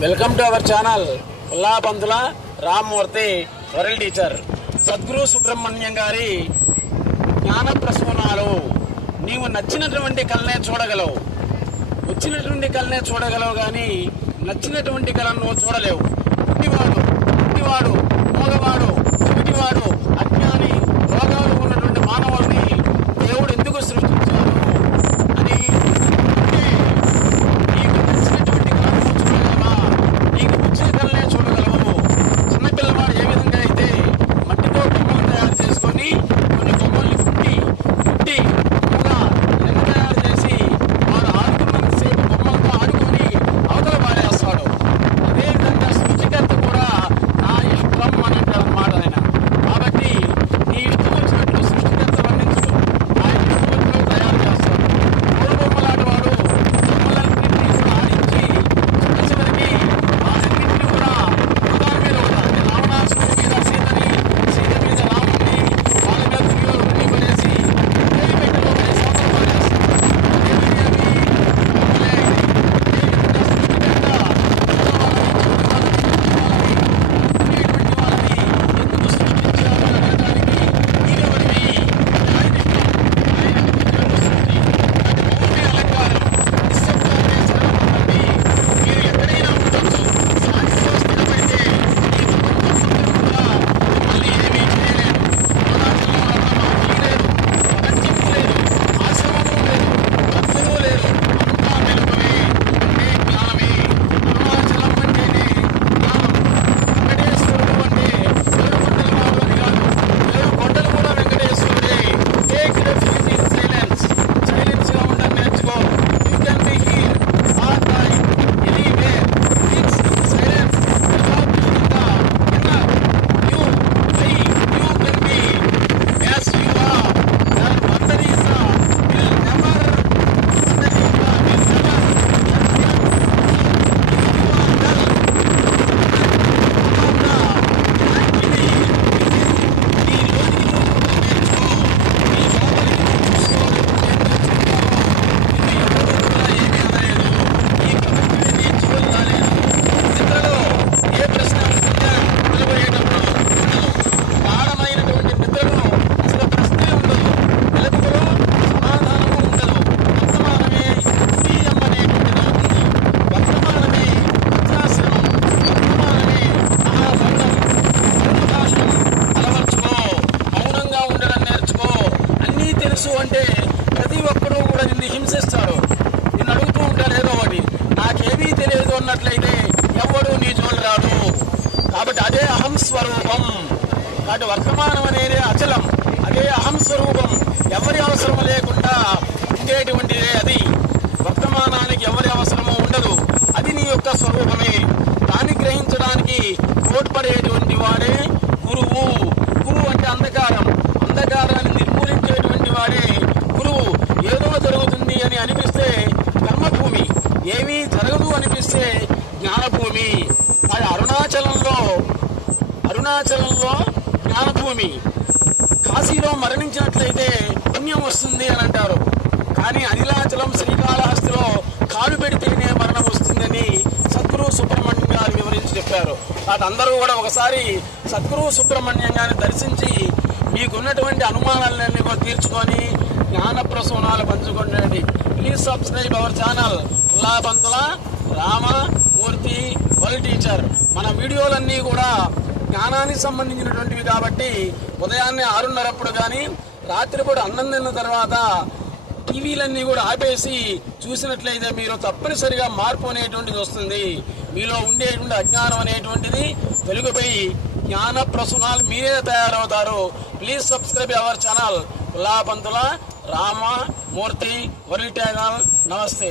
Welcome to our channel Pullapantula Rammurthy world teacher. Sadguru Subrahmanyam గారి జ్ఞాన ప్రసూనాలు. నీవు నచ్చినటువంటి కళనే చూడగలవు, వచ్చినటువంటి కళనే చూడగలవు, కానీ నచ్చినటువంటి కళను నువ్వు చూడలేవు. పుట్టివాడు మోగవాడు, చెవిటివాడు, అజ్ఞాని, రోగాలు ఉన్నటువంటి మానవుల్ని దేవుడు ఎందుకు సృష్టించాడు అని నీకు నచ్చినటువంటి కళను చూడగలవా? నీకు వచ్చిన కళనే చూడగలవు. చిన్నపిల్లవాడు ఏ విధంగా అయితే మట్టితో బొమ్మలు తయారు చేసుకొని కొన్ని బొమ్మల్ని కుట్టి లెక్క తయారు చేసి వాడు ఆడుకున్నంతసేపు బొమ్మలతో ఆడుకొని అవతల పారేస్తాడు. అదేవిధంగా సృష్టికర్త కూడా నా ఇష్టం అని అంటారు అన్నమాట ఆయన. కాబట్టి నీ ఇష్టం వచ్చినట్లు సృష్టికర్త వర్ణించడు, ఆయన ఇష్టం తయారు చేస్తాడు. మూడు బొమ్మలాట వాడు బొమ్మలన్నింటినీ కూడా ఆడించి చివరికి వాటన్నింటినీ కూడా ఒకదాని మీద ఒకటి రావణాసురుడి మీద సీత మీద రాముడిని, వాళ్ళ మీద దుర్యోధనుడిని పడేసి పెట్టిలో పడేసి అవతల పారేస్తాడు. అంటే ప్రతి ఒక్కరూ కూడా నిన్ను హింసిస్తాడు, నిన్ను అడుగుతూ ఉంటారు ఏదో ఒకటి. నాకేమీ తెలియదు అన్నట్లయితే ఎవడు నీ జోలు రాడు. కాబట్టి అదే అహం స్వరూపం. కాబట్టి వర్తమానం అనేది అచలం, అదే అహం స్వరూపం. ఎవరి అవసరం లేకుండా ఉండేటువంటిదే అది. వర్తమానానికి ఎవరి అవసరము ఉండదు, అది నీ యొక్క స్వరూపమే. దాన్ని గ్రహించడానికి తోడ్పడేటువంటి వాడే గురువు. గురువు అంటే అంధకారాన్ని నిర్మూలించేటువంటి వాడే గురువు. ఏదో జరుగుతుంది అని అనిపిస్తే కర్మభూమి, ఏమీ జరగదు అనిపిస్తే జ్ఞానభూమి. అది అరుణాచలంలో జ్ఞానభూమి. కాశీలో మరణించినట్లయితే పుణ్యం వస్తుంది అని అంటారు, కానీ అనిలాచలం శ్రీకాళహస్తిలో కాలు పెడితేనే మరణం వస్తుందని సద్గురు సుబ్రహ్మణ్యం గారు వివరించి చెప్పారు. అది అందరూ కూడా ఒకసారి సద్గురు సుబ్రహ్మణ్యం గారిని దర్శించి మీకున్నటువంటి అనుమానాలన్నీ కూడా తీర్చుకొని జ్ఞాన ప్రసూనాలు పంచుకోండి. Please subscribe our channel Pullapantula Ramamurthy world teacher. మన వీడియోలన్నీ కూడా జ్ఞానానికి సంబంధించినటువంటివి కాబట్టి ఉదయాన్నే 6:30 కానీ రాత్రిపూట అన్నం తిన్న తర్వాత టీవీలన్నీ కూడా ఆపేసి చూసినట్లయితే మీరు తప్పనిసరిగా మార్పు అనేటువంటిది వస్తుంది. మీలో ఉండేటువంటి అజ్ఞానం అనేటువంటిది వెలుగుపోయి జ్ఞాన ప్రసూనాలు మీరే తయారవుతారు. Please subscribe our channel Pullapantula Ramamurthy world teacher. నమస్తే.